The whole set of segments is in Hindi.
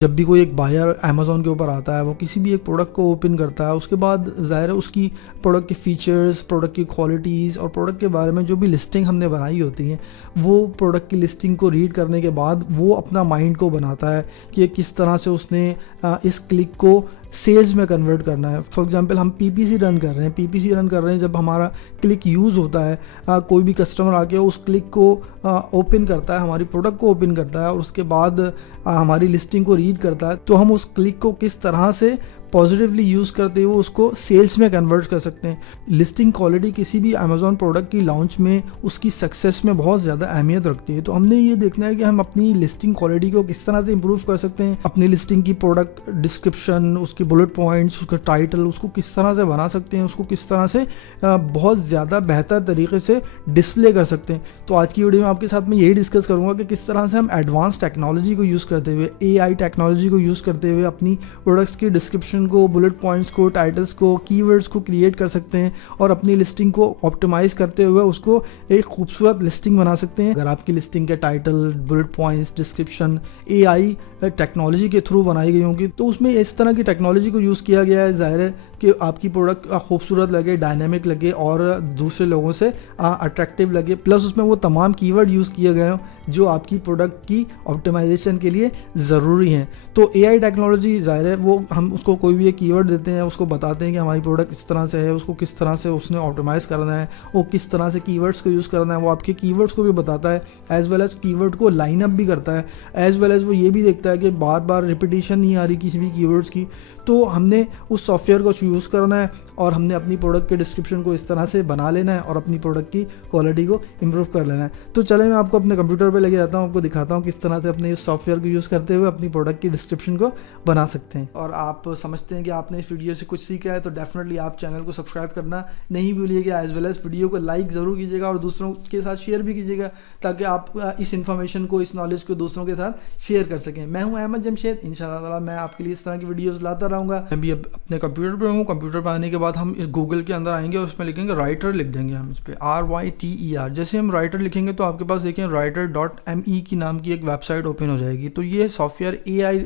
जब भी कोई एक बायर अमेज़ॉन के ऊपर आता है, वो किसी भी एक प्रोडक्ट को ओपन करता है, उसके बाद ज़ाहिर है उसकी प्रोडक्ट के फ़ीचर्स, प्रोडक्ट की क्वालिटीज़ और प्रोडक्ट के बारे में जो भी लिस्टिंग हमने बनाई होती हैं, वो प्रोडक्ट की लिस्टिंग को रीड करने के बाद वो अपना माइंड को बनाता है कि किस तरह से उसने इस क्लिक को सेल्स में कन्वर्ट करना है। फॉर एग्जांपल हम पीपीसी रन कर रहे हैं, जब हमारा क्लिक यूज़ होता है, कोई भी कस्टमर आके उस क्लिक को ओपन करता है, हमारी प्रोडक्ट को ओपन करता है और उसके बाद हमारी लिस्टिंग को रीड करता है, तो हम उस क्लिक को किस तरह से पॉजिटिवली यूज़ करते हुए उसको सेल्स में कन्वर्ट कर सकते हैं। लिस्टिंग क्वालिटी किसी भी अमेज़ॉन प्रोडक्ट की लॉन्च में उसकी सक्सेस में बहुत ज़्यादा अहमियत रखती है। तो हमने ये देखना है कि हम अपनी लिस्टिंग क्वालिटी को किस तरह से इम्प्रूव कर सकते हैं। अपनी लिस्टिंग की प्रोडक्ट डिस्क्रिप्शन, उसकी बुलेट पॉइंट्स, उसका टाइटल, उसको किस तरह से बना सकते हैं, उसको किस तरह से बहुत ज़्यादा बेहतर तरीके से डिस्प्ले कर सकते हैं। तो आज की वीडियो में आपके साथ मैं यही डिस्कस करूँगा कि किस तरह से हम एडवांस टेक्नोलॉजी को यूज़ करते हुए, AI टेक्नोलॉजी को यूज़ करते हुए अपनी प्रोडक्ट्स की डिस्क्रिप्शन को, बुलेट पॉइंट्स को, टाइटल्स को, कीवर्ड्स को क्रिएट कर सकते हैं और अपनी लिस्टिंग को ऑप्टिमाइज करते हुए उसको एक खूबसूरत लिस्टिंग बना सकते हैं। अगर आपकी लिस्टिंग के title, bullet points, description AI technology के थ्रू बनाई गई होंगी, तो उसमें इस तरह की टेक्नोलॉजी को यूज़ किया गया है। ज़ाहिर है कि आपकी प्रोडक्ट खूबसूरत लगे, डायनामिक लगे और दूसरे लोगों से अट्रैक्टिव लगे, प्लस उसमें वो तमाम कीवर्ड यूज़ किए गए हों जो आपकी प्रोडक्ट की ऑप्टिमाइजेशन के लिए ज़रूरी हैं। तो AI टेक्नोलॉजी ज़ाहिर है वो हम उसको कोई भी एक कीवर्ड देते हैं, उसको बताते हैं कि हमारी प्रोडक्ट इस तरह से है, उसको किस तरह से उसने ऑप्टिमाइज़ करना है, वो किस तरह से कीवर्ड्स को यूज़ करना है, वो आपके कीवर्ड्स को भी बताता है, एज़ वेल एज़ कीवर्ड को लाइन अप भी करता है, एज़ वेल एज़ वो ये भी देखता है कि बार बार रिपीटिशन नहीं आ रही किसी भी कीवर्ड्स की। तो हमने उस सॉफ्टवेयर को यूज़ करना है और हमने अपनी प्रोडक्ट के डिस्क्रिप्शन को इस तरह से बना लेना है और अपनी प्रोडक्ट की क्वालिटी को इम्प्रूव कर लेना है। तो चले मैं आपको अपने कंप्यूटर पे लेके जाता हूँ, आपको दिखाता हूँ किस तरह से अपने इस सॉफ्टवेयर को यूज़ करते हुए अपनी प्रोडक्ट की डिस्क्रिप्शन को बना सकते हैं। और आप समझते हैं कि आपने इस वीडियो से कुछ सीखा है, तो डेफिनेटली आप चैनल को सब्सक्राइब करना नहीं भूलिएगा, एज वेल एज वीडियो को लाइक ज़रूर कीजिएगा और दूसरों के साथ शेयर भी कीजिएगा ताकि आप इस इन्फॉर्मेशन को, इस नॉलेज को दूसरों के साथ शेयर कर सकें। मैं हूँ अहमद जमशेद, इंशाअल्लाह ताला मैं आपके लिए इस तरह की वीडियोज़ लाता रहूँगा। मैं भी अपने कंप्यूटर पे हूँ। कंप्यूटर पे आने के बाद हम इस गूगल के अंदर आएंगे और उसमें लिखेंगे राइटर, लिख देंगे हम इस पर RYTER। जैसे हम राइटर लिखेंगे तो आपके पास देखें writer.me की नाम की एक वेबसाइट ओपन हो जाएगी। तो ये सॉफ्टवेयर AI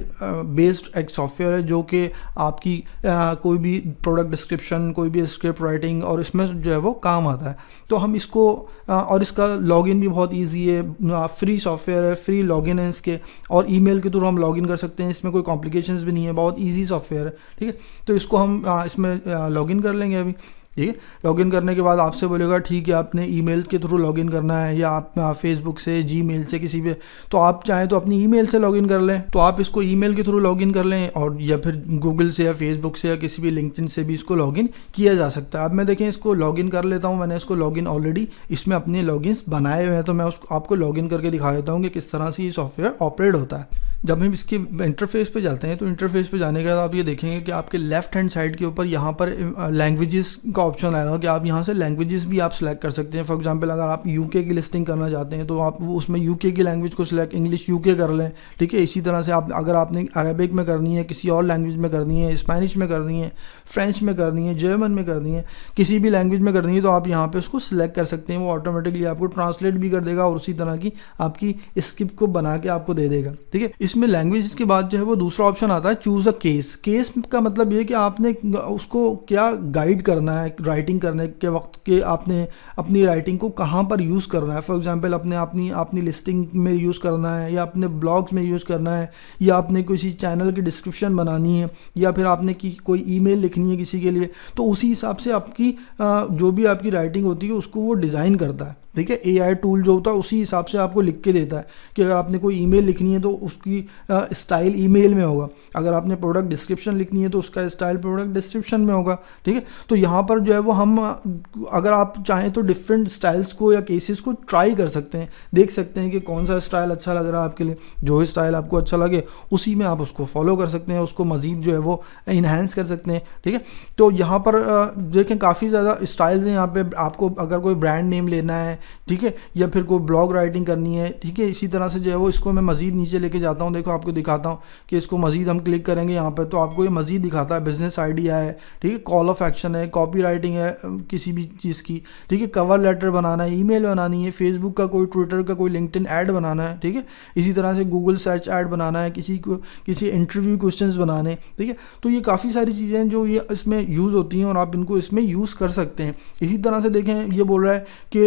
बेस्ड एक सॉफ्टवेयर है जो कि आपकी कोई भी प्रोडक्ट डिस्क्रिप्शन, कोई भी स्क्रिप्ट राइटिंग और इसमें जो है वो काम आता है। तो हम इसको और इसका लॉगिन भी बहुत ईजी है, फ्री सॉफ्टवेयर है, फ्री लॉगिन है इसके, और ईमेल के थ्रू हम लॉगिन कर सकते हैं। इसमें कोई कॉम्प्लिकेशंस भी नहीं है, बहुत ईजी सॉफ्टवेयर है। ठीक है, तो इसको हम इसमें लॉगिन कर लेंगे अभी। ठीक है, लॉगिन करने के बाद आपसे बोलेगा ठीक है आपने ईमेल के थ्रू लॉगिन करना है या आप फेसबुक से, जीमेल से, किसी भी, तो आप चाहें तो अपनी ईमेल से लॉगिन कर लें, तो आप इसको ईमेल के थ्रू लॉगिन कर लें, और या फिर गूगल से या फेसबुक से या किसी भी लिंक्डइन से भी इसको लॉगिन किया जा सकता है। अब मैं देखें इसको लॉगिन कर लेता हूँ। मैंने इसको लॉगिन ऑलरेडी इसमें अपने लॉगिन्स बनाए हुए हैं, तो मैं उसको आपको लॉगिन करके दिखा देता हूँ कि किस तरह से ये सॉफ्टवेयर ऑपरेट होता है। जब हम इसके इंटरफेस पे जाते हैं तो इंटरफेस पे जाने के बाद आप ये देखेंगे कि आपके लेफ्ट हैंड साइड के ऊपर यहाँ पर लैंग्वेजेस का ऑप्शन आएगा कि आप यहाँ से लैंग्वेजेस भी आप सिलेक्ट कर सकते हैं। फॉर एग्जांपल अगर आप यूके की लिस्टिंग करना चाहते हैं तो आप उसमें यूके की लैंग्वेज को सिलेक्ट, इंग्लिश यूके कर लें। ठीक है, इसी तरह से आप अगर आपने अरबिक में करनी है, किसी और लैंग्वेज में करनी है, स्पेनिश में करनी है, फ्रेंच में करनी है, जर्मन में करनी है, किसी भी लैंग्वेज में करनी है, तो आप यहाँ पर उसको सिलेक्ट कर सकते हैं। वो ऑटोमेटिकली आपको ट्रांसलेट भी कर देगा और उसी तरह की आपकी स्क्रिप्ट को बना के आपको दे देगा। ठीक है, इसमें लैंग्वेज के बाद जो है वो दूसरा ऑप्शन आता है चूज़ अ केस। केस का मतलब ये कि आपने उसको क्या गाइड करना है राइटिंग करने के वक्त, के आपने अपनी राइटिंग को कहाँ पर यूज़ करना है। फॉर एग्जांपल अपनी लिस्टिंग में यूज़ करना है, या अपने ब्लॉग्स में यूज़ करना है, या आपने किसी चैनल की डिस्क्रिप्शन बनानी है, या फिर आपने कोई ईमेल लिखनी है किसी के लिए, तो उसी हिसाब से आपकी जो भी आपकी राइटिंग होती है उसको वो डिज़ाइन करता है। ठीक है, AI टूल जो होता है उसी हिसाब से आपको लिख के देता है कि अगर आपने कोई ईमेल लिखनी है तो उसकी स्टाइल ईमेल में होगा, अगर आपने प्रोडक्ट डिस्क्रिप्शन लिखनी है तो उसका स्टाइल प्रोडक्ट डिस्क्रिप्शन में होगा। ठीक है, तो यहाँ पर जो है वो हम अगर आप चाहें तो डिफरेंट स्टाइल्स को या केसेस को ट्राई कर सकते हैं, देख सकते हैं कि कौन सा स्टाइल अच्छा लग रहा है आपके लिए। जो स्टाइल आपको अच्छा लगे उसी में आप उसको फॉलो कर सकते हैं, उसको मज़ीद जो है वो इन्हेंस कर सकते हैं। ठीक है, तो यहाँ पर देखें काफ़ी ज़्यादा स्टाइल्स हैं यहाँ पे। आपको अगर कोई ब्रांड नेम लेना है ठीक है, या फिर कोई ब्लॉग राइटिंग करनी है, ठीक है। इसी तरह से जो है वो इसको मैं मज़ीद नीचे लेके जाता हूँ, देखो आपको दिखाता हूँ कि इसको मज़ीद हम क्लिक करेंगे यहाँ पर तो आपको ये मज़ीद दिखाता है, बिजनेस आइडिया है, ठीक है, कॉल ऑफ एक्शन है, कॉपी राइटिंग है किसी भी चीज़ की, ठीक है, कवर लेटर बनाना है, ईमेल बनानी है, फेसबुक का कोई, ट्विटर का कोई, लिंक्डइन ऐड बनाना है, ठीक है। इसी तरह से गूगल सर्च ऐड बनाना है, किसी इंटरव्यू क्वेश्चंस बनाने, ठीक है। तो ये काफ़ी सारी चीज़ें हैं जो ये इसमें यूज़ होती हैं और आप इनको इसमें यूज़ कर सकते हैं। इसी तरह से देखें, ये बोल रहा है कि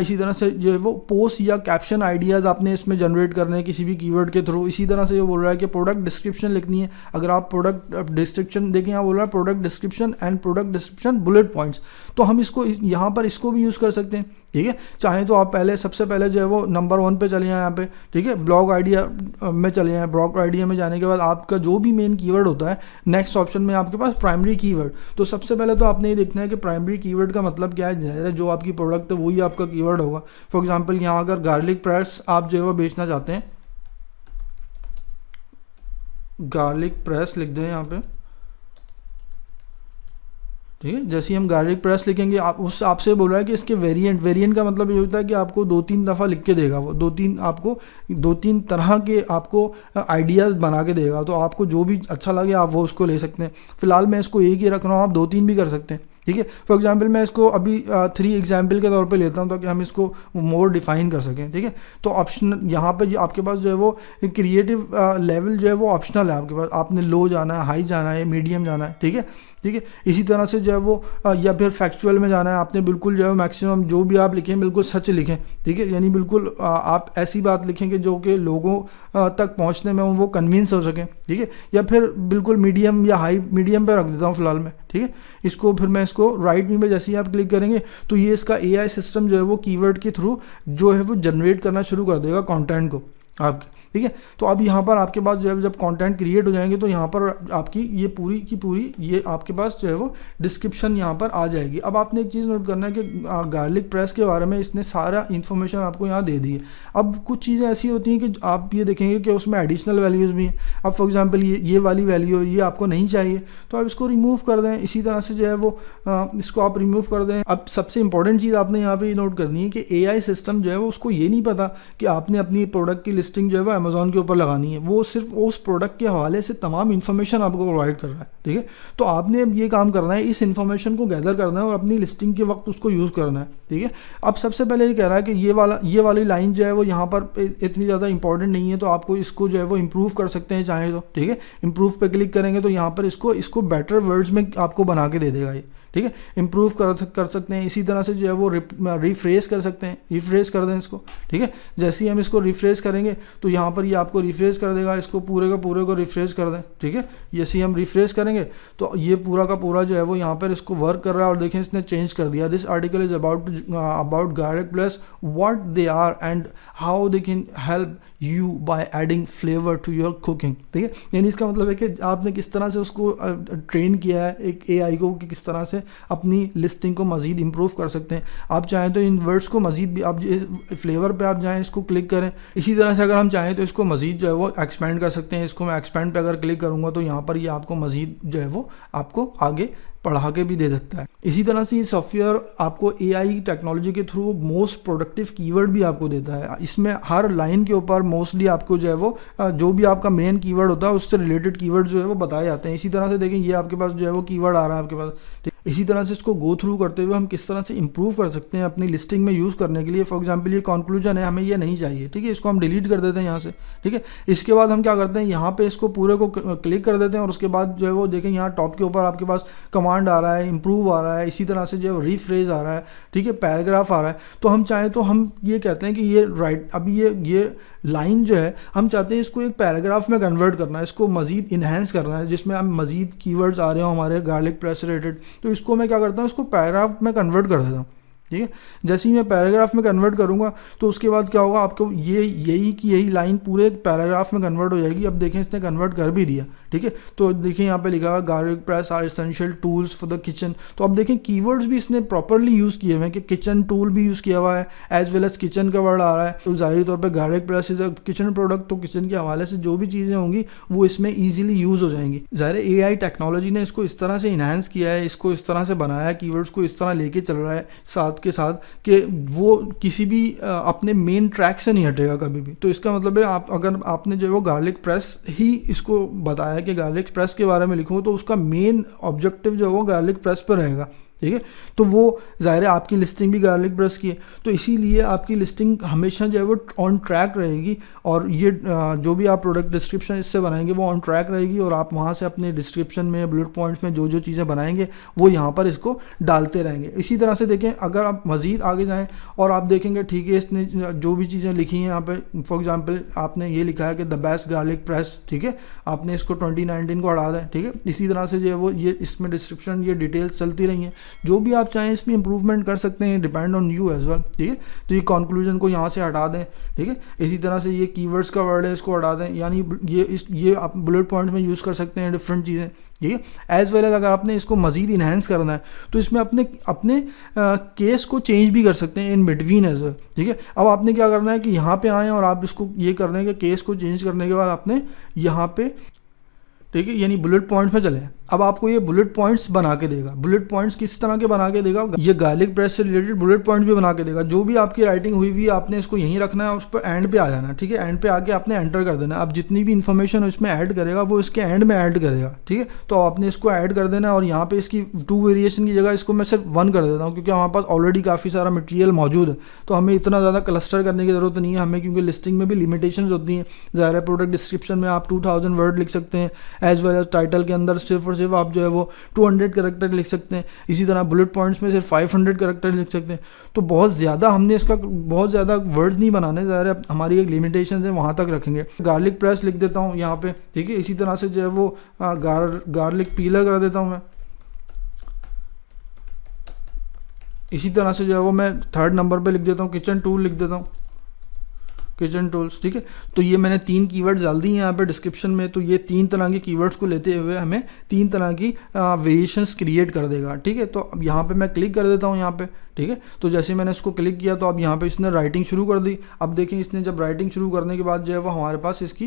इसी तरह से जो है वो पोस्ट या कैप्शन आइडियाज़ आपने इसमें जनरेट करने हैं किसी भी कीवर्ड के थ्रू। इसी तरह से ये बोल रहा है कि प्रोडक्ट डिस्क्रिप्शन लिखनी है, अगर आप प्रोडक्ट डिस्क्रिप्शन देखें, यहाँ बोल रहा है product description and product description bullet points, तो हम इसको यहाँ पर इसको भी यूज़ कर सकते हैं, ठीक है। चाहे तो आप सबसे पहले जो है वो नंबर 1 पे चले जाएँ यहाँ पे, ठीक है, ब्लॉग आइडिया में चले जाएँ। ब्लॉग आइडिया में जाने के बाद आपका जो भी मेन कीवर्ड होता है, नेक्स्ट ऑप्शन में आपके पास प्राइमरी कीवर्ड। तो सबसे पहले तो आपने ये देखना है कि प्राइमरी कीवर्ड का मतलब क्या है, जो आपकी प्रोडक्ट है वही आपका कीवर्ड होगा। फॉर एग्जांपल यहाँ अगर गार्लिक प्रेस आप जो है वो बेचना चाहते हैं, गार्लिक प्रेस लिख दें यहाँ पे, ठीक है। जैसे ही हम गार्लिक प्रेस लिखेंगे, आप उससे आपसे बोल रहा है कि इसके वेरिएंट का मतलब ये होता है कि आपको 2-3 दफ़ा लिख के देगा वो, 2-3 तरह के आपको आइडियाज़ बना के देगा। तो आपको जो भी अच्छा लगे आप वो उसको ले सकते हैं। फिलहाल मैं इसको एक ही रख रहा हूँ, आप 2-3 भी कर सकते हैं, ठीक है। फॉर एग्जांपल मैं इसको अभी 3 एग्जांपल के तौर पे लेता हूँ ताकि हम इसको मोर डिफाइन कर सकें, ठीक है। तो ऑप्शन यहाँ पे आपके पास जो है वो क्रिएटिव लेवल जो है वो ऑप्शनल है आपके पास, आपने लो जाना है, हाई जाना है, मीडियम जाना है, ठीक है, ठीक है। इसी तरह से जो है वो या फिर फैक्चुअल में जाना है, आपने बिल्कुल जो है मैक्सिमम जो भी आप लिखें बिल्कुल सच लिखें, ठीक है, यानी बिल्कुल आप ऐसी बात लिखेंगे जो कि लोगों तक पहुंचने में वो कन्विंस हो सकें, ठीक है। या फिर बिल्कुल मीडियम या हाई, मीडियम पे रख देता हूँ फिलहाल में, ठीक है। इसको फिर मैं इसको राइट में जैसे ही आप क्लिक करेंगे तो ये इसका AI सिस्टम जो है वो कीवर्ड के थ्रू जो है वो जनरेट करना शुरू कर देगा कंटेंट को आपके, ठीक है। तो अब यहाँ पर आपके पास जो है जब कंटेंट क्रिएट हो जाएंगे तो यहाँ पर आपकी ये पूरी की पूरी ये आपके पास जो है वो डिस्क्रिप्शन यहाँ पर आ जाएगी। अब आपने एक चीज़ नोट करना है कि गार्लिक प्रेस के बारे में इसने सारा इन्फॉर्मेशन आपको यहाँ दे दी है। अब कुछ चीज़ें ऐसी होती हैं कि आप ये देखेंगे कि उसमें एडिशनल वैल्यूज़ भी हैं। अब फॉर एग्जांपल ये वाली वैल्यू ये आपको नहीं चाहिए तो आप इसको रिमूव कर दें। इसी तरह से जो है वो इसको आप रिमूव कर दें। अब सबसे इंपॉर्टेंट चीज़ आपने यहाँ पर नोट करनी है कि AI सिस्टम जो है वो उसको ये नहीं पता कि आपने अपनी प्रोडक्ट की लिस्टिंग जो है वो अमेज़ॉन के ऊपर लगानी है, वो सिर्फ उस प्रोडक्ट के हवाले से तमाम इन्फॉर्मेशन आपको प्रोवाइड कर रहा है, ठीक है। तो आपने अब ये काम करना है, इस इन्फॉर्मेशन को गैदर करना है और अपनी लिस्टिंग के वक्त उसको यूज़ करना है, ठीक है। अब सबसे पहले ये कह रहा है कि ये वाली लाइन जो है वो यहाँ पर इतनी ज़्यादा इंपॉर्टेंट नहीं है, तो आपको इसको जो है वो इम्प्रूव कर सकते हैं चाहे तो, ठीक है। इम्प्रूव पे क्लिक करेंगे तो यहाँ पर इसको बेटर वर्ड्स में आपको बना के दे देगा ये, ठीक है। इम्प्रूव कर सकते हैं। इसी तरह से जो है वो रिफ्रेश कर सकते हैं, रिफ्रेश कर दें इसको, ठीक है। जैसे ही हम इसको रिफ्रेश करेंगे तो यहाँ पर ये आपको रिफ्रेश कर देगा, इसको पूरे को रिफ्रेश कर दें, ठीक है। जैसे ही हम रिफ्रेश करेंगे तो ये पूरा का पूरा जो है वो यहाँ पर इसको वर्क कर रहा है। और देखें इसने चेंज कर दिया, this article is about garlic press, what they are and how they can help you by adding flavour to your cooking, ठीक है। यानी इसका मतलब है कि आपने किस तरह से उसको ट्रेन किया है एक AI को कि किस तरह से अपनी लिस्टिंग को मज़ीद इम्प्रूव कर सकते हैं। आप चाहें तो इन वर्ड्स को मज़ीद भी आप फ्लेवर पे आप जाएं, इसको क्लिक करें। इसी तरह से अगर हम चाहें तो इसको मज़ीद जो है वो एक्सपेंड कर सकते हैं। इसको मैं एक्सपेंड पे अगर क्लिक करूँगा तो यहाँ पर ये आपको मज़ीद जो है वो आपको आगे पढ़ा के भी दे सकता है। इसी तरह से ये सॉफ्टवेयर आपको AI टेक्नोलॉजी के थ्रू मोस्ट प्रोडक्टिव कीवर्ड भी आपको देता है। इसमें हर लाइन के ऊपर मोस्टली आपको जो है वो जो भी आपका मेन कीवर्ड होता है उससे रिलेटेड कीवर्ड जो है वो बताए जाते हैं। इसी तरह से देखें ये आपके पास जो है वो कीवर्ड आ रहा है आपके पास, ठीक। इसी तरह से इसको गो थ्रू करते हुए हम किस तरह से इंप्रूव कर सकते हैं अपनी लिस्टिंग में यूज़ करने के लिए। फॉर एग्जांपल ये कंक्लूजन है, हमें ये नहीं चाहिए, ठीक है, इसको हम डिलीट कर देते हैं यहाँ से, ठीक है। इसके बाद हम क्या करते हैं, यहाँ पे इसको पूरे को क्लिक कर देते हैं और उसके बाद जो है वो देखें यहाँ टॉप के ऊपर आपके पास कमांड आ रहा है, इंप्रूव आ रहा है, इसी तरह से जो है रिफ्रेज आ रहा है, ठीक है, पैराग्राफ आ रहा है। तो हम चाहें तो हम ये कहते हैं कि ये राइट अभी ये लाइन जो है हम चाहते हैं इसको एक पैराग्राफ में कन्वर्ट करना है, इसको मज़ीद इन्हेंस करना है जिसमें हम मज़ीद कीवर्ड्स आ रहे हो हमारे गार्लिक प्रेस रिलेटेड। तो इसको मैं क्या करता हूँ, इसको पैराग्राफ में कन्वर्ट कर देता हूँ, ठीक है। जैसे ही मैं पैराग्राफ में कन्वर्ट करूँगा तो उसके बाद क्या होगा, आपको यही लाइन पूरे पैराग्राफ में कन्वर्ट हो जाएगी। अब देखें इसने कन्वर्ट कर भी दिया, ठीक है। तो देखिए यहाँ पे लिखा हुआ garlic press are essential tools for the kitchen. तो अब देखें कीवर्ड्स भी इसने प्रॉपरली यूज़ किए हुए हैं कि किचन टूल भी यूज़ किया हुआ है, एज वेल एज किचन का वर्ड आ रहा है। तो ज़ाहिर तौर पे garlic press is a kitchen product, तो किचन के हवाले से जो भी चीज़ें होंगी वो इसमें ईजिली यूज़ हो जाएंगी। ज़ाहिर AI टेक्नोलॉजी ने इसको इस तरह से इन्हांस किया है, इसको इस तरह से बनाया है, कीवर्ड्स को इस तरह लेके चल रहा है। साथ बात के साथ कि वो किसी भी अपने मेन ट्रैक से नहीं हटेगा कभी भी। तो इसका मतलब है आप अगर आपने जो है वो गार्लिक प्रेस ही इसको बताया कि गार्लिक प्रेस के बारे में लिखूँ, तो उसका मेन ऑब्जेक्टिव जो है वो गार्लिक प्रेस पर रहेगा, ठीक है। तो वो ज़ाहिर है आपकी लिस्टिंग भी गार्लिक प्रेस की है, तो इसीलिए आपकी लिस्टिंग हमेशा जो है वो ऑन ट्रैक रहेगी, और ये जो भी आप प्रोडक्ट डिस्क्रिप्शन इससे बनाएंगे वो ऑन ट्रैक रहेगी, और आप वहाँ से अपने डिस्क्रिप्शन में बुलेट पॉइंट्स में जो जो चीज़ें बनाएंगे वो यहाँ पर इसको डालते रहेंगे। इसी तरह से देखें, अगर आप मज़ीद आगे जाएँ और आप देखेंगे ठीक है इसने जो भी चीज़ें लिखी हैं यहाँ पे, फॉर एग्जांपल आपने ये लिखा है कि द बेस्ट गार्लिक प्रेस, ठीक है, आपने इसको 2019 को हटा दें, ठीक है। इसी तरह से जो है वो ये इसमें डिस्क्रिप्शन ये डिटेल्स चलती रही हैं, जो भी आप चाहें इसमें इंप्रूवमेंट कर सकते हैं, depend on you as well, ठीक है। तो ये कंक्लूजन को यहाँ से हटा दें, ठीक है। इसी तरह से ये कीवर्ड्स का वर्ड है इसको हटा दें, यानी ये आप बुलेट पॉइंट में यूज़ कर सकते हैं डिफरेंट चीज़ें, ठीक है। एज वेल एज अगर आपने इसको मज़ीद इन्हेंस करना है तो इसमें अपने केस को चेंज भी कर सकते हैं इन बिटवीन एज वेल, ठीक है। अब आपने क्या करना है कि यहाँ पे आएँ और आप इसको ये करना है कि केस को चेंज करने के बाद आपने यहाँ पे, ठीक है, यानी बुलेट पॉइंट्स में चले। अब आपको ये बुलेट पॉइंट्स बना के देगा। बुलेट पॉइंट्स किस तरह के बना के देगा? ये गार्लिक प्रेस से रिलेटेड बुलेट पॉइंट्स भी बना के देगा। जो भी आपकी राइटिंग हुई हुई आपने इसको यहीं रखना है, उस पर एंड पे आ जाना है, ठीक है। एंड पे आके आपने एंटर कर देना है। अब जितनी भी इन्फॉर्मेशन इसमें ऐड करेगा वो इसके एंड में ऐड करेगा, ठीक है। तो आपने इसको ऐड कर देना है, और यहाँ पे इसकी 2 वेरिएशन की जगह इसको मैं सिर्फ 1 कर देता हूँ, क्योंकि हमारे पास ऑलरेडी काफ़ी सारा मटेरियल मौजूद है, तो हमें इतना ज़्यादा क्लस्टर करने की ज़रूरत नहीं है हमें, क्योंकि लिस्टिंग में भी लिमिटेशंस होती हैं। ज़ाहिर है प्रोडक्ट डिस्क्रिप्शन में आप 2000 वर्ड लिख सकते हैं, एज वेल एज टाइटल के अंदर सिर्फ और सिर्फ आप जो है वो 200 कैरेक्टर लिख सकते हैं। इसी तरह बुलेट पॉइंट्स में सिर्फ 500 कैरेक्टर लिख सकते हैं। तो बहुत ज़्यादा हमने इसका बहुत ज़्यादा वर्ड नहीं बनाने, ज़ाहिर है हमारी एक लिमिटेशन है, वहाँ तक रखेंगे। गार्लिक प्रेस लिख देता हूँ यहाँ पे, ठीक है। इसी तरह से जो है वो गार्लिक पीलर कर देता हूँ मैं। इसी तरह से जो है वो मैं 3rd नंबर पे लिख देता हूँ किचन टूल लिख देता हूँ, किचन टूल्स, ठीक है। तो ये मैंने 3 कीवर्ड्स डाल दी हैं यहाँ पे डिस्क्रिप्शन में। तो ये 3 तरह के कीवर्ड्स को लेते हुए हमें 3 तरह की वेरिएशंस क्रिएट कर देगा, ठीक है। तो अब यहाँ पे मैं क्लिक कर देता हूँ यहाँ पे, ठीक है। तो जैसे मैंने इसको क्लिक किया तो अब यहाँ पे इसने राइटिंग शुरू कर दी। अब देखें इसने जब राइटिंग शुरू करने के बाद जो है वो हमारे पास इसकी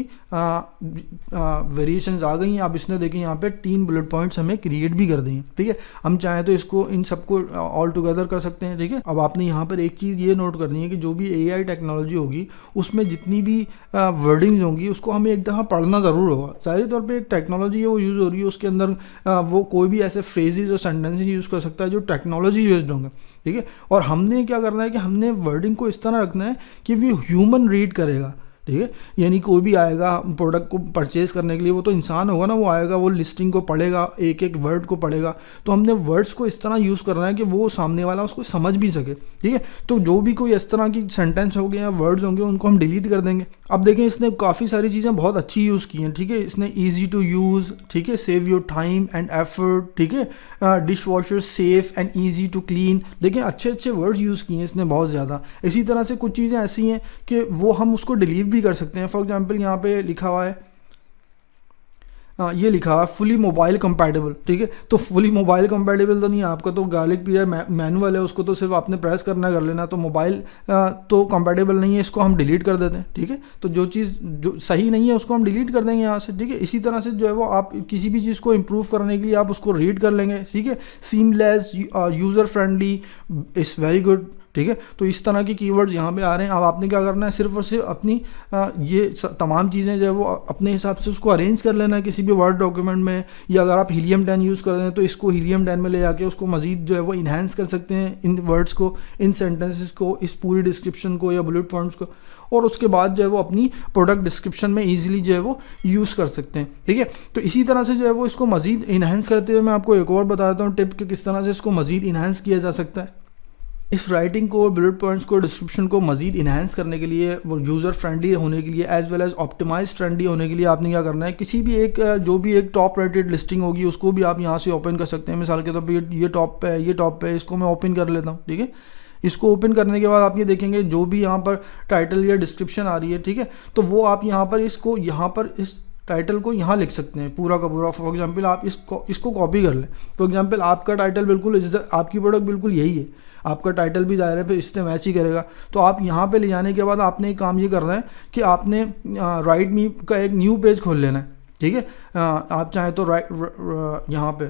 वेरिएशंस आ गई हैं। अब इसने देखें यहाँ पे 3 बुलेट पॉइंट्स हमें क्रिएट भी कर दी हैं, ठीक है। हम चाहें तो इसको इन सबको ऑल टुगेदर कर सकते हैं, ठीक है। अब आपने यहाँ पर एक चीज़ ये नोट करनी है कि जो भी AI टेक्नोलॉजी होगी उसमें जितनी भी वर्डिंग्स होंगी उसको हमें एक दफ़ा पढ़ना ज़रूर होगा। ज़ाहिर तौर पे एक टेक्नोलॉजी है वो यूज़ हो रही है, उसके अंदर वो कोई भी ऐसे फ्रेजेस और सेंटेंसेस यूज़ कर सकता है जो टेक्नोलॉजी यूज्ड होंगे, ठीक है। और हमने क्या करना है कि हमने वर्डिंग को इस तरह रखना है कि वो ह्यूमन रीड करेगा, ठीक है। यानी कोई भी आएगा प्रोडक्ट को परचेज़ करने के लिए, वो तो इंसान होगा ना, वो आएगा वो लिस्टिंग को पढ़ेगा, एक एक वर्ड को पढ़ेगा। तो हमने वर्ड्स को इस तरह यूज़ करना है कि वो सामने वाला उसको समझ भी सके, ठीक है। तो जो भी कोई इस तरह की सेंटेंस होंगे या वर्ड्स होंगे उनको हम डिलीट कर देंगे। अब देखें इसने काफ़ी सारी चीज़ें बहुत अच्छी यूज़ की हैं, ठीक है। इसने ईजी टू यूज़, ठीक है, save your time and effort, ठीक है, dishwasher safe and easy to clean. देखें अच्छे अच्छे वर्ड्स यूज़ किए हैं इसने बहुत ज़्यादा। इसी तरह से कुछ चीज़ें ऐसी हैं कि वो हम उसको डिलीट भी कर सकते हैं। फॉर एग्जांपल यहाँ पे लिखा हुआ है, ये लिखा हुआ है फुली मोबाइल कंपैटिबल, ठीक है। तो फुली मोबाइल कंपैटिबल तो नहीं है, आपका तो गार्लिक पीलर मैनुअल है, उसको तो सिर्फ आपने प्रेस करना कर लेना। तो मोबाइल तो कंपैटिबल नहीं है, इसको हम डिलीट कर देते हैं, ठीक है। तो जो चीज़ जो सही नहीं है उसको हम डिलीट कर देंगे यहाँ से, ठीक है। इसी तरह से जो है वो आप किसी भी चीज़ को इम्प्रूव करने के लिए आप उसको रीड कर लेंगे, ठीक है। Seamless, user friendly, is very good, ठीक है। तो इस तरह के कीवर्ड्स यहाँ पे आ रहे हैं। अब आपने क्या करना है, सिर्फ और सिर्फ अपनी ये तमाम चीज़ें जो है वो अपने हिसाब से उसको अरेंज कर लेना है किसी भी वर्ड डॉक्यूमेंट में, या अगर आप हीलियम 10 यूज़ कर रहे हैं तो इसको हीलियम 10 में ले जाके उसको मज़ीद जो है वो इन्हांस कर सकते हैं, इन वर्ड्स को, इन सेंटेंसेस को, इस पूरी डिस्क्रिप्शन को या बुलेट पॉइंट्स को, और उसके बाद जो है वो अपनी प्रोडक्ट डिस्क्रिप्शन में ईजिली जो है वो यूज़ कर सकते हैं, ठीक है। तो इसी तरह से जो है वो इसको मज़ीद इन्हांस करते हुए मैं आपको एक और बताता हूँ टिप कि किस तरह से इसको मज़ीद इन्हांस किया जा सकता है। इस राइटिंग को, बुलेट पॉइंट्स को, डिस्क्रिप्शन को मज़ीद इन्हांस करने के लिए, वो यूज़र फ्रेंडली होने के लिए, as well as optimise friendly होने के लिए आपने क्या करना है, किसी भी एक जो भी एक टॉप रेटेड लिस्टिंग होगी उसको भी आप यहाँ से ओपन कर सकते हैं। मिसाल के तौर पर ये टॉप पे है, ये टॉप पे है, इसको मैं ओपन कर लेता हूँ, ठीक है। इसको ओपन करने के बाद आप ये देखेंगे जो भी यहाँ पर टाइटल या डिस्क्रिप्शन आ रही है, ठीक है, तो वो आप यहाँ पर इस टाइटल को यहाँ लिख सकते हैं पूरा का पूरा। फॉर एग्जांपल आप इसको कॉपी कर लें। फॉर एग्जांपल आपका टाइटल बिल्कुल आपकी प्रोडक्ट बिल्कुल यही है, आपका टाइटल भी ज़ाहिर है फिर इससे मैच ही करेगा। तो आप यहाँ पे ले जाने के बाद आपने एक काम ये करना है कि आपने राइट मी का एक न्यू पेज खोल लेना है, ठीक है। आप चाहें तो यहाँ पे,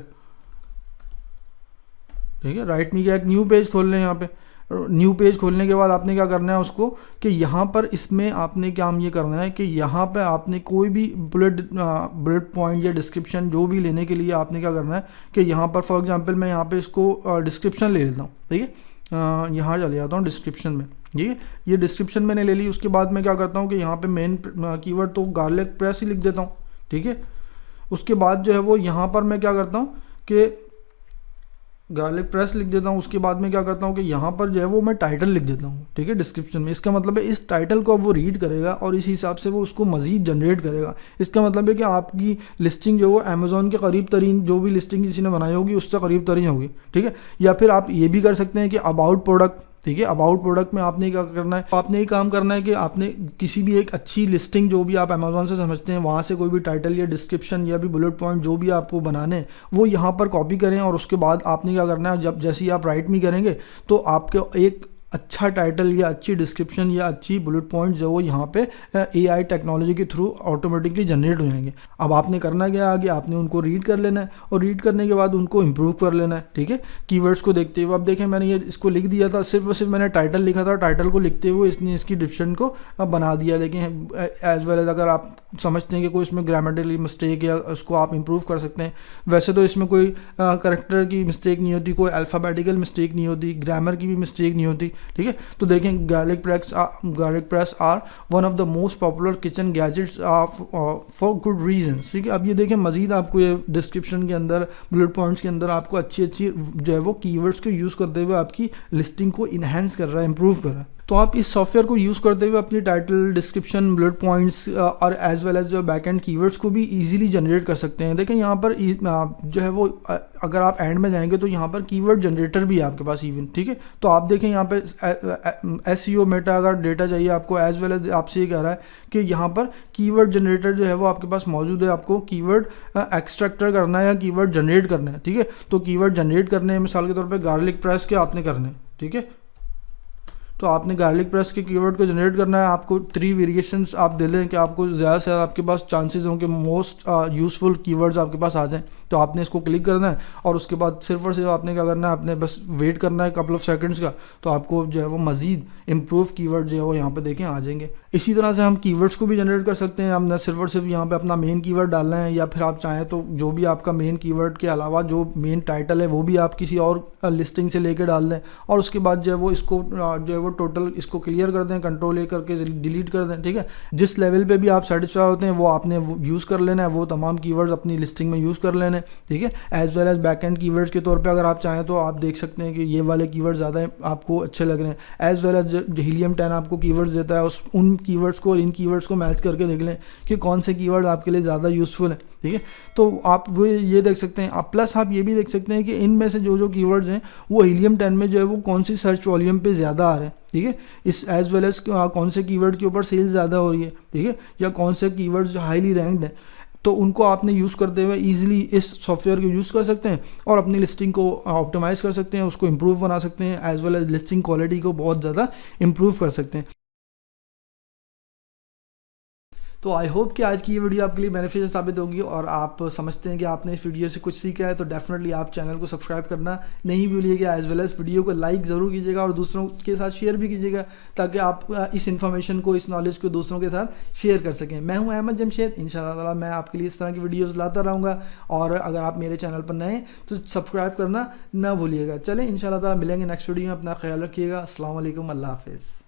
ठीक है, राइट मी का एक न्यू पेज खोल लें यहाँ पे। न्यू पेज खोलने के बाद आपने क्या करना है उसको कि यहाँ पर इसमें आपने काम ये करना है कि यहाँ पे आपने कोई भी बुलेट पॉइंट या डिस्क्रिप्शन जो भी लेने के लिए आपने क्या करना है कि यहाँ पर फॉर एग्जांपल मैं यहाँ पे इसको डिस्क्रिप्शन ले लेता हूँ, ठीक है। यहाँ चले जाता हूँ डिस्क्रिप्शन में, ये डिस्क्रिप्शन मैंने ले ली। उसके बाद मैं क्या करता हूँ कि यहाँ पे मेन कीवर्ड तो गार्लिक प्रेस ही लिख देता हूँ, ठीक है। उसके बाद जो है वो यहाँ पर मैं क्या करता हूँ कि गार्लिक प्रेस लिख देता हूँ। उसके बाद में क्या करता हूँ कि यहाँ पर जो है वो मैं टाइटल लिख देता हूँ, ठीक है, डिस्क्रिप्शन में। इसका मतलब है इस टाइटल को अब वो रीड करेगा और इस हिसाब से वो उसको मज़ीद जनरेट करेगा। इसका मतलब है कि आपकी लिस्टिंग जो है अमेज़ॉन के करीब तरीन जो भी लिस्टिंग किसी ने बनाई होगी उससे करीब तरीन होगी, ठीक है। या फिर आप ये भी कर सकते हैं कि अबाउट प्रोडक्ट, ठीक है, अबाउट प्रोडक्ट में आपने क्या करना है, आपने ये काम करना है कि आपने किसी भी एक अच्छी लिस्टिंग जो भी आप अमेज़ॉन से समझते हैं वहाँ से कोई भी टाइटल या डिस्क्रिप्शन या भी बुलेट पॉइंट जो भी आपको बनाने हैं वो यहाँ पर कॉपी करें। और उसके बाद आपने क्या करना है, जब जैसे ही आप राइट में करेंगे तो आपके एक अच्छा टाइटल या अच्छी डिस्क्रिप्शन या अच्छी बुलेट पॉइंट जो वो यहाँ पे AI टेक्नोलॉजी के थ्रू ऑटोमेटिकली जनरेट हो जाएंगे। अब आपने करना क्या आगे, आपने उनको रीड कर लेना है और रीड करने के बाद उनको इम्प्रूव कर लेना है, ठीक है, कीवर्ड्स को देखते हुए। अब देखें मैंने ये इसको लिख दिया था, सिर्फ और सिर्फ मैंने टाइटल लिखा था, टाइटल को लिखते हुए इसने इसकी डिस्क्रिप्शन को बना दिया। लेकिन एज वेल एज अगर आप समझते हैं कि कोई इसमें ग्रामेटिकली मिस्टेक या उसको आप इम्प्रूव कर सकते हैं। वैसे तो इसमें कोई करेक्टर की मिस्टेक नहीं होती, कोई अल्फ़ाबेटिकल मिस्टेक नहीं होती, ग्रामर की भी मिस्टेक नहीं होती, ठीक है। तो देखें garlic press are one of the most popular kitchen gadgets for good reasons, ठीक है। अब ये देखें मजीद आपको ये डिस्क्रिप्शन के अंदर बुलेट पॉइंट्स के अंदर आपको अच्छी अच्छी जो है वो कीवर्ड्स को यूज़ करते हुए आपकी लिस्टिंग को इन्हेंस कर रहा है, इम्प्रूव कर रहा है। तो आप इस सॉफ्टवेयर को यूज़ करते हुए अपनी टाइटल, डिस्क्रिप्शन, बुलेट पॉइंट्स और एज वेल एज जो बैक एंड कीवर्ड्स को भी इजीली जनरेट कर सकते हैं। देखें यहाँ पर जो है वो अगर आप एंड में जाएंगे तो यहाँ पर कीवर्ड जनरेटर भी है आपके पास इवन, ठीक है। तो आप देखें यहाँ पे SEO मेटा अगर डेटा चाहिए आपको, एज वेल एज आपसे ये कह रहा है कि यहाँ पर कीवर्ड जनरेटर जो है वो आपके पास मौजूद है। आपको कीवर्ड एक्सट्रैक्टर करना है या कीवर्ड जनरेट करना है, ठीक है। तो कीवर्ड जनरेट करने हैं मिसाल के तौर पर गार्लिक प्रेस के आपने करने हैं, ठीक है। तो आपने गार्लिक प्रेस के कीवर्ड को जनरेट करना है। आपको 3 वेरिएशंस आप दे लें कि आपको ज़्यादा से ज़्यादा आपके पास चांसेस हों कि मोस्ट यूज़फुल कीवर्ड्स आपके पास आ जाएं। तो आपने इसको क्लिक करना है और उसके बाद सिर्फ और सिर्फ आपने क्या करना है, आपने बस वेट करना है कपल ऑफ सेकंड्स का, तो आपको जो है वो मज़ीद इम्प्रूव कीवर्ड जो है वो यहाँ पे देखें आ जाएंगे। इसी तरह से हम कीवर्ड्स को भी जनरेट कर सकते हैं। हमने सिर्फ और सिर्फ यहाँ पे अपना मेन कीवर्ड डालना है, या फिर आप चाहें तो जो भी आपका मेन कीवर्ड के अलावा जो मेन टाइटल है वो भी आप किसी और लिस्टिंग से लेकर डाल दें। और उसके बाद जो है वो इसको जो है वो टोटल इसको क्लियर कर दें, कंट्रोल A करके डिलीट कर दें, ठीक है। जिस लेवल पे भी आप सेटिस्फाई होते हैं वो आपने यूज़ कर लेना है, वो तमाम कीवर्ड्स अपनी लिस्टिंग में यूज़ कर लेना है, ठीक है। As well as back end keywords के तौर पे अगर आप चाहें तो आप देख सकते हैं कि ये वाले कीवर्ड ज़्यादा आपको अच्छे लग रहे हैं। एज वेल एज जो हीलियम 10 आपको कीवर्ड्स देता है, उन कीवर्ड्स को और इन कीवर्ड्स को मैच करके देख लें कि कौन से कीवर्ड आपके लिए ज़्यादा यूज़फुल है, ठीक है। तो आप वो ये देख सकते हैं। आप प्लस आप ये भी देख सकते हैं कि इनमें से जो कीवर्ड्स हैं वो हीलियम 10 में जो है वो कौन सी सर्च वॉल्यूम पे ज़्यादा आ रहे हैं, ठीक है। इस एज वेल एज कौन से कीवर्ड के ऊपर सेल्स ज़्यादा हो रही है, ठीक है, या कौन से कीवर्ड्स हाईली रैंक्ड हैं। तो उनको आपने यूज़ करते हुए ईजिली इस सॉफ्टवेयर को यूज़ कर सकते हैं और अपनी लिस्टिंग को ऑप्टिमाइज़ कर सकते हैं, उसको इम्प्रूव बना सकते हैं, as well as listing quality को बहुत ज़्यादा इम्प्रूव कर सकते हैं। तो आई होप कि आज की ये वीडियो आपके लिए बेनिफिशियल साबित होगी और आप समझते हैं कि आपने इस वीडियो से कुछ सीखा है। तो डेफिनेटली आप चैनल को सब्सक्राइब करना नहीं भूलिएगा, एज वेल एज वीडियो को लाइक ज़रूर कीजिएगा और दूसरों के साथ शेयर भी कीजिएगा ताकि आप इस इन्फॉर्मेशन को, इस नॉलेज को दूसरों के साथ शेयर कर सकें। मैं हूं अहमद जमशेद, इंशाअल्लाह ताला मैं आपके लिए इस तरह की वीडियोज़ लाता रहूँगा। और अगर आप मेरे चैनल पर नए हैं तो सब्सक्राइब करना ना भूलिएगा। चलें, इंशाअल्लाह ताला मिलेंगे नेक्स्ट वीडियो में। अपना ख्याल रखिएगा। अस्सलाम वालेकुम, अल्लाह हाफ़िज़।